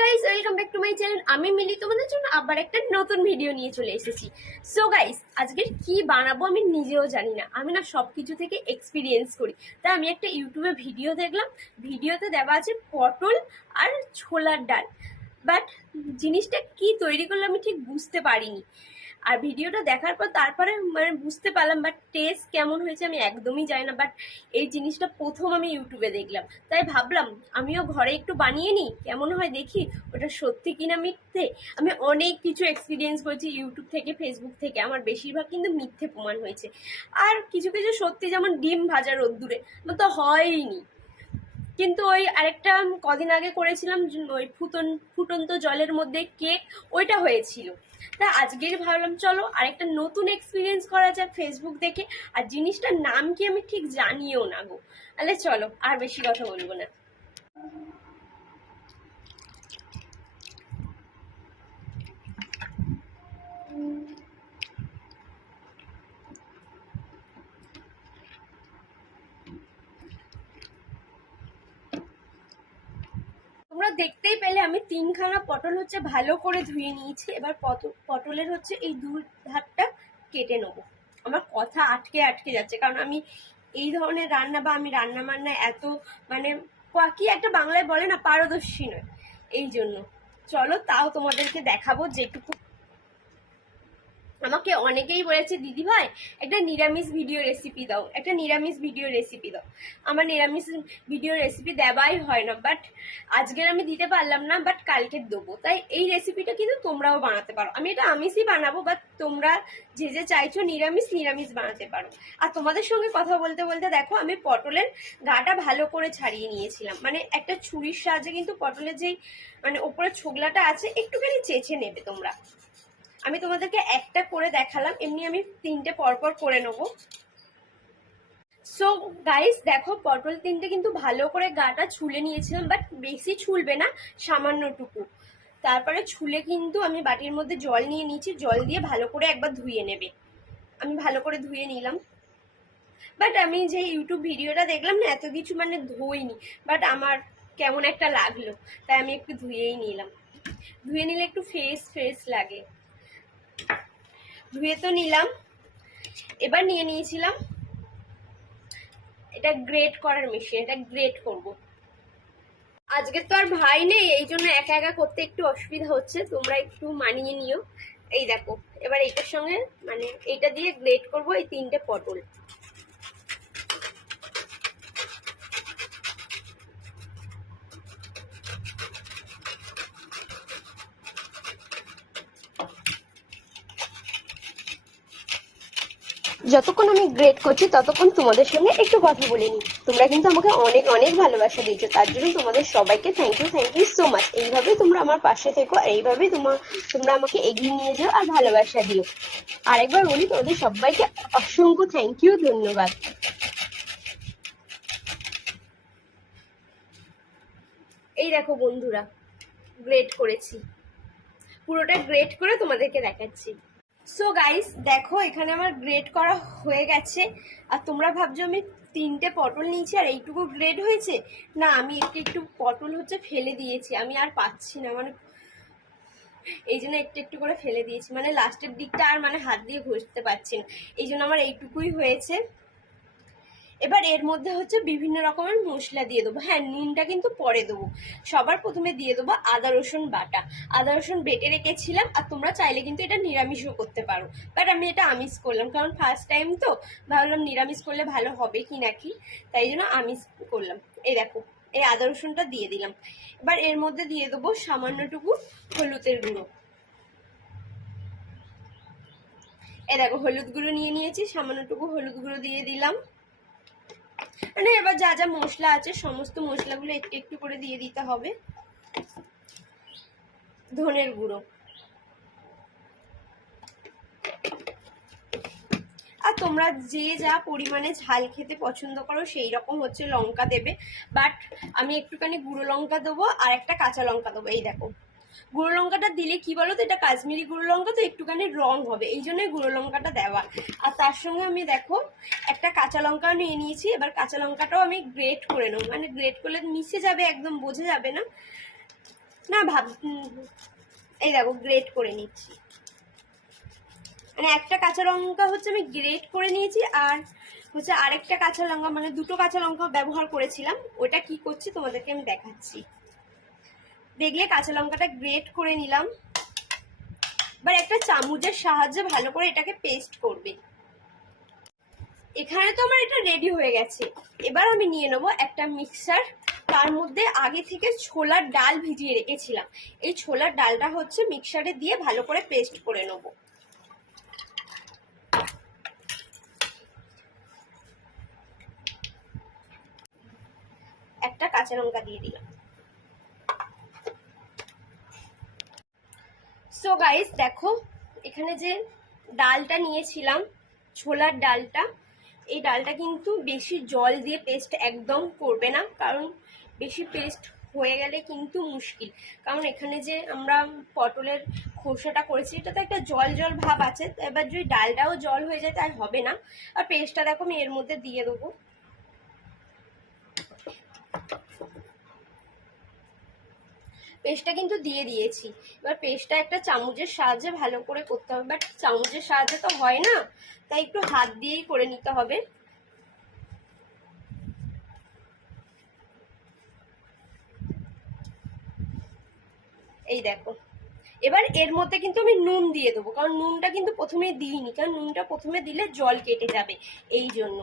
Guys, welcome back to my channel. আমি মিলি তোমাদের জন্য আবার একটা নতুন ভিডিও নিয়ে চলে এসেছি। সো গাইস, আজকে কি বানাবো আমি নিজেও জানি না। আমি না সব কিছু থেকে এক্সপিরিয়েন্স করি। তাই আমি একটা ইউটিউবে ভিডিও দেখলাম। ভিডিওতে দেওয়া আছে পটল আর ছোলার ডাল, বাট জিনিসটা কি তৈরি করলে আমি ঠিক বুঝতে পারিনি। আর ভিডিওটা দেখার পর তারপরে বুঝতে পারলাম, বাট টেস্ট কেমন হয়েছে আমি একদমই জানি না। বাট এই জিনিসটা প্রথম আমি ইউটিউবে দেখলাম, তাই ভাবলাম আমিও ঘরে একটু বানিয়ে নিই, কেমন হয় দেখি ওটা সত্যি কিনা মিথ্যে। আমি অনেক কিছু এক্সপিরিয়েন্স করেছি ইউটিউব থেকে, ফেসবুক থেকে, আমার বেশিরভাগ কিন্তু মিথ্যে প্রমাণ হয়েছে। আর কিছু কিছু সত্যি, যেমন ডিম ভাজা রোদ্দুরে, আমার তো হয়নি। কিন্তু ওই আরেকটা কদিন আগে করেছিলাম, ওই ফুটন্ত জলের মধ্যে কেক, ওইটা হয়েছিল। তা আজকের ভাবলাম চলো আরেকটা নতুন এক্সপিরিয়েন্স করা যাক ফেসবুক দেখে। আর জিনিসটার নাম কি আমি ঠিক জানিও না গো। তাহলে চলো আর বেশি কথা বলবো না। তোমরা দেখতেই পেলে আমি তিনখানা পটল হচ্ছে ভালো করে ধুয়ে নিয়েছি। এবার পটলের হচ্ছে এই দু ধারটা কেটে নেবো। আমার কথা আটকে আটকে যাচ্ছে, কারণ আমি এই ধরনের রান্না বা আমি রান্না বান্না এত মানে কি একটা বাংলায় বলে না, পারদর্শী নয়। এই জন্য চলো তাও তোমাদেরকে দেখাবো যেটুকু। আমাকে অনেকেই বলেছে দিদি ভাই একটা নিরামিষ ভিডিও রেসিপি দাও, একটা নিরামিষ ভিডিও রেসিপি দাও। আমার নিরামিষ ভিডিও রেসিপি দেওয়াই হয় না, বাট আজকের আমি দিতে পারলাম না, বাট কালকে দেবো। তাই এই রেসিপিটা কিন্তু তোমরাও বানাতে পারো। আমি এটা আমিষই বানাবো, বাট তোমরা যে যে চাইছো নিরামিষ নিরামিষ বানাতে পারো। আর তোমাদের সঙ্গে কথা বলতে বলতে দেখো আমি পটলের গাটা ভালো করে ছাড়িয়ে নিয়েছিলাম। মানে একটা ছুরির সাহায্যে কিন্তু পটলের যেই মানে ওপরে ছোগলাটা আছে একটুখানি চেঁচে নেবে তোমরা। আমি তোমাদেরকে একটা করে দেখালাম, এমনি আমি তিনটে পরপর করে নেবো। সো গাইস দেখো, পটল তিনটে কিন্তু ভালো করে গাটা ছুলে নিয়েছিলাম, বাট বেশি ছুলবে না, সামান্যটুকু। তারপরে ছুলে কিন্তু আমি বাটির মধ্যে জল নিয়ে নিয়েছি, জল দিয়ে ভালো করে একবার ধুয়ে নেবে। আমি ভালো করে ধুয়ে নিলাম। বাট আমি যে ইউটিউব ভিডিওটা দেখলাম না, এত কিছু মানে ধুইনি, বাট আমার কেমন একটা লাগলো, তাই আমি একটু ধুয়েই নিলাম। ধুয়ে নিলে একটু ফ্রেশ ফ্রেশ লাগে। ধুয়ে তো নিলাম। এবার নিয়ে নিয়েছিলাম এটা গ্রেট করার মেশিন, এটা গ্রেট করব। আজকে তো আর ভাই নেই, এই জন্য একা একা করতে একটু অসুবিধা হচ্ছে, তোমরা একটু মানিয়ে নিও। এই দেখো, এবার এইটার সঙ্গে মানে এইটা দিয়ে গ্রেট করব এই তিনটে পটল। যতক্ষণ আমি গ্রেট করছি ততক্ষণ তোমাদের সঙ্গে একটু কথা বলে নিই। তোমরা কিন্তু আমাকে অনেক অনেক ভালোবাসা দিয়েছো, তার জন্য তোমাদের সবাইকে থ্যাংক ইউ সো মাচ। এইভাবেই তোমরা আমার পাশে থেকো, আর এইভাবেই তোমরা আমাকে এগিয়ে নিয়ে যাও আর ভালোবাসা দিও। আরেকবার বলি, তোমাদের সবাইকে অসংখ্য থ্যাংক ইউ, ধন্যবাদ। এই দেখো বন্ধুরা, গ্রেট করেছি, পুরোটা গ্রেট করে তোমাদেরকে দেখাচ্ছি। সো গাইস দেখো, এখানে আমার গ্রেড করা হয়ে গেছে। আর তোমরা ভাবছো আমি তিনটে পটল নিয়েছি আর এইটুকু গ্রেড হয়েছে। না, আমি একটু একটু পটল হচ্ছে ফেলে দিয়েছি, আমি আর পাচ্ছি না, মানে এই জন্য একটু একটু করে ফেলে দিয়েছি, মানে লাস্টের দিকটা আর মানে হাত দিয়ে ঘষতে পারছি না, এই জন্য আমার এইটুকুই হয়েছে। এবার এর মধ্যে হচ্ছে বিভিন্ন রকমের মশলা দিয়ে দেবো। হ্যাঁ, নুনটা কিন্তু পরে দেবো। সবার প্রথমে দিয়ে দেবো আদা রসুন বাটা। আদা রসুন বেটে রেখেছিলাম, আর তোমরা চাইলে কিন্তু এটা নিরামিষও করতে পারো, বাট আমি এটা আমিষ করলাম, কারণ ফার্স্ট টাইম তো ভাবলাম নিরামিষ করলে ভালো হবে কি নাকি, তাই জন্য আমিষ করলাম। এই দেখো, এই আদা রসুনটা দিয়ে দিলাম। এবার এর মধ্যে দিয়ে দেবো সামান্যটুকু হলুদের গুঁড়ো। এই দেখো, হলুদ গুঁড়ো নিয়ে নিয়েছি, সামান্যটুকু হলুদ গুঁড়ো দিয়ে দিলাম। মানে এবার যা যা মশলা আছে সমস্ত মশলাগুলো একটু একটু করে দিয়ে দিতে হবে। ধনের গুঁড়ো, আর তোমরা যে যা পরিমাণে ঝাল খেতে পছন্দ করো সেই রকম হচ্ছে লঙ্কা দেবে, বাট আমি একটুখানি গুঁড়ো লঙ্কা দেবো আর একটা কাঁচা লঙ্কা দেবো। এই দেখো, গুঁড়ো লঙ্কাটা দিলে কি বলো তো, এটা কাশ্মীরি গুঁড়ো লঙ্কা তো একটুখানি রং হবে, এই জন্যই গুঁড়ো লঙ্কাটা দেওয়া। আর তার সঙ্গে আমি দেখো একটা কাঁচা লঙ্কাও নিয়ে নিয়েছি। এবার কাঁচা লঙ্কাটাও আমি গ্রেট করে নেবো, মানে গ্রেট করলে মিশে যাবে, একদম বোঝা যাবে না। না এই দেখো গ্রেট করে নিচ্ছি, মানে একটা কাঁচা লঙ্কা হচ্ছে আমি গ্রেট করে নিয়েছি, আর হচ্ছে আরেকটা কাঁচা লঙ্কা, মানে দুটো কাঁচা লঙ্কা ব্যবহার করেছিলাম। ওটা কি করছি তোমাদেরকে আমি দেখাচ্ছি। দেখলে কাঁচা লঙ্কাটা গ্রেট করে নিলাম। এবার একটা চামচের সাহায্যে ভালো করে এটাকে পেস্ট করবে। এখানে তো আমার এটা রেডি হয়ে গেছে। এবার আমি নিয়ে নেবো একটা মিক্সার, তার মধ্যে আগে থেকে ছোলার ডাল ভিজিয়ে রেখেছিলাম। এই ছোলার ডালটা হচ্ছে মিক্সারে দিয়ে ভালো করে পেস্ট করে নেব। একটা কাঁচা লঙ্কা দিয়ে দিলাম। সো গাইস দেখো, এখানে যে ডালটা নিয়েছিলাম, ছোলার ডালটা, এই ডালটা কিন্তু বেশি জল দিয়ে পেস্ট একদম করবে না, কারণ বেশি পেস্ট হয়ে গেলে কিন্তু মুশকিল। কারণ এখানে যে আমরা পটলের খোসাটা করেছি, এটা তো একটা জল জল ভাব আছে। এবার যদি ডালটাও জল হয়ে যায় তাই হবে না। আর পেস্টটা দেখো আমি এর মধ্যে দিয়ে দেবো। পেস্টটা কিন্তু দিয়ে দিয়েছি। এবার পেস্টটা একটা চামচের সাহায্যে ভালো করে করতে হবে, বাট চামচের সাহায্যে তো হয় না, তাই একটু হাত দিয়েই করে নিতে হবে। এই দেখো, এবার এর মধ্যে কিন্তু আমি নুন দিয়ে দেবো, কারণ নুনটা কিন্তু প্রথমে দিইনি, কারণ নুনটা প্রথমে দিলে জল কেটে যাবে, এই জন্য।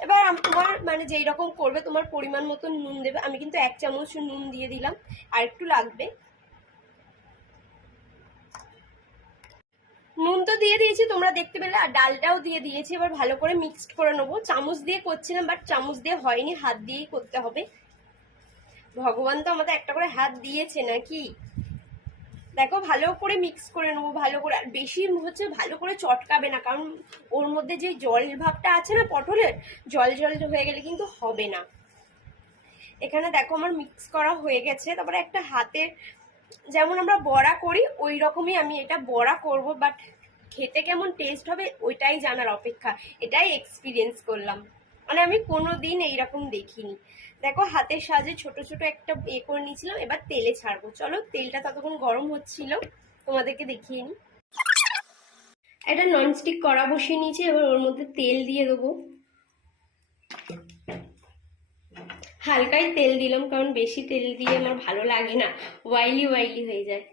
এবার তোমার মানে যেই রকম করবে তোমার পরিমাণ মতো নুন দেবে। আমি কিন্তু 1 চামচ নুন দিয়ে দিলাম, আর একটু লাগবে। নুন তো দিয়ে দিয়েছি তোমরা দেখতে পেলে, আর ডালটাও দিয়ে দিয়েছি। এবার ভালো করে মিক্সড করে নেবো। চামচ দিয়ে করছিলাম, বাট চামচ দিয়ে হয়নি, হাত দিয়েই করতে হবে। ভগবান তো আমাদের একটা করে হাত দিয়েছে নাকি। দেখো ভালো করে মিক্স করে নেবো, ভালো করে। আর বেশি হচ্ছে ভালো করে চটকাবে না, কারণ ওর মধ্যে যে জল ভাবটা আছে না পটলের, জল জল হয়ে গেলে কিন্তু হবে না। এখানে দেখো আমার মিক্স করা হয়ে গেছে। তারপরে একটা হাতে যেমন আমরা বড়া করি ওই রকমই আমি এটা বড়া করব, বাট খেতে কেমন টেস্ট হবে ওইটাই জানার অপেক্ষা। এটাই এক্সপিরিয়েন্স করলাম, মানে আমি কোনোদিন এইরকম দেখিনি। দেখো হাতের সাহায্যে ছোট ছোট একটা করে নিয়েছিলাম। এবার তেলে ছাড়বো। চলো, তেলটা ততক্ষণ গরম হচ্ছিল, তোমাদেরকে দেখিয়ে নিই। একটা ননস্টিক কড়া বসিয়ে নিয়েছি। এবার ওর মধ্যে তেল দিয়ে দেবো। হালকাই তেল দিলাম, কারণ বেশি তেল দিয়ে আমার ভালো লাগে না, ওয়াইলি ওয়াইলি হয়ে যায়।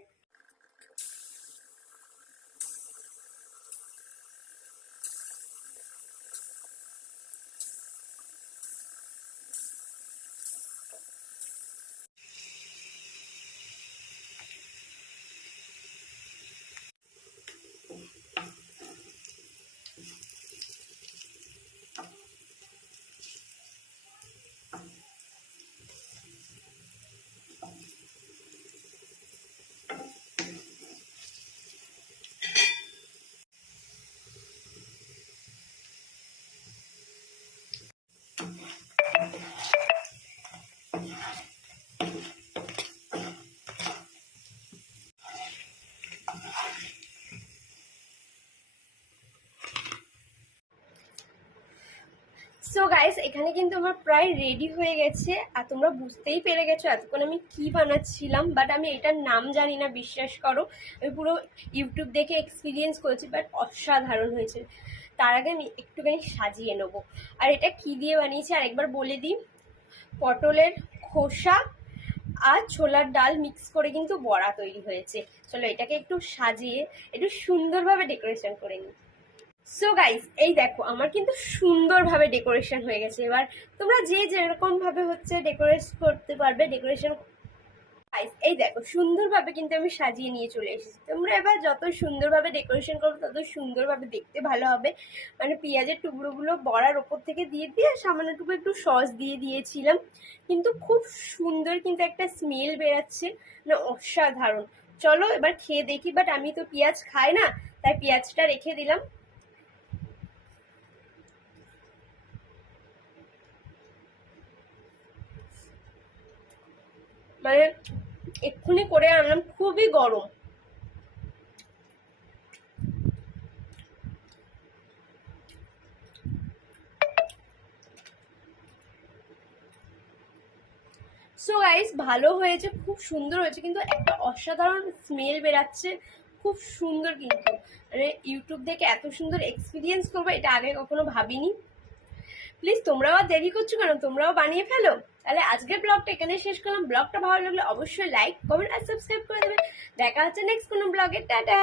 সো গাইস, এখানে কিন্তু আমার প্রায় রেডি হয়ে গেছে। আর তোমরা বুঝতেই পেরে গেছো এতক্ষণ আমি কি বানাচ্ছিলাম, বাট আমি এটার নাম জানি না, বিশ্বাস করো। আমি পুরো ইউটিউব দেখে এক্সপিরিয়েন্স করেছি, বাট অসাধারণ হয়েছে। তার আগে আমি একটুখানি সাজিয়ে নেবো। আর এটা কি দিয়ে বানিয়েছি আরেকবার বলে দিই। পটলের খোসা আর ছোলার ডাল মিক্স করে কিন্তু বড়া তৈরি হয়েছে। চলো এটাকে একটু সাজিয়ে একটু সুন্দরভাবে ডেকোরেশন করে নিই। সো গাইস, এই দেখো আমার কিন্তু সুন্দরভাবে ডেকোরেশন হয়ে গেছে। এবার তোমরা যে যেরকম ভাবে হচ্ছে ডেকোরেট করতে পারবে ডেকোরেশন। গাইস এই দেখো সুন্দরভাবে কিন্তু আমি সাজিয়ে নিয়ে চলে এসেছি। তোমরা এবার যত সুন্দরভাবে ডেকোরেশন করবে তত সুন্দরভাবে দেখতে ভালো হবে। মানে পেঁয়াজের টুকরোগুলো বড়ার ওপর থেকে দিয়ে দিয়ে সামান্যটুকু একটু সস দিয়ে দিয়েছিলাম, কিন্তু খুব সুন্দর কিন্তু একটা স্মেল বেরাচ্ছে না, অসাধারণ। চলো এবার খেয়ে দেখি, বাট আমি তো পেঁয়াজ খাই না, তাই পেঁয়াজটা রেখে দিলাম। মানে এক্ষুনি করে আনলাম, খুবই গরম। সো গাইস ভালো হয়েছে, খুব সুন্দর হয়েছে, কিন্তু একটা অসাধারণ স্মেল বেরাচ্ছে, খুব সুন্দর। কিন্তু মানে ইউটিউব দেখে এত সুন্দর এক্সপিরিয়েন্স করবো এটা আগে কখনো ভাবিনি। প্লিজ তোমরাও আর দেরি করছো কেন, তোমরাও বানিয়ে ফেলো। তাহলে আজকের ব্লগটা এখানে শেষ করলাম। ব্লগটা ভালো লাগলে অবশ্যই লাইক কমেন্ট আর সাবস্ক্রাইব করে দেবে। দেখা হচ্ছে নেক্সট কোনো ব্লগে। টাটা।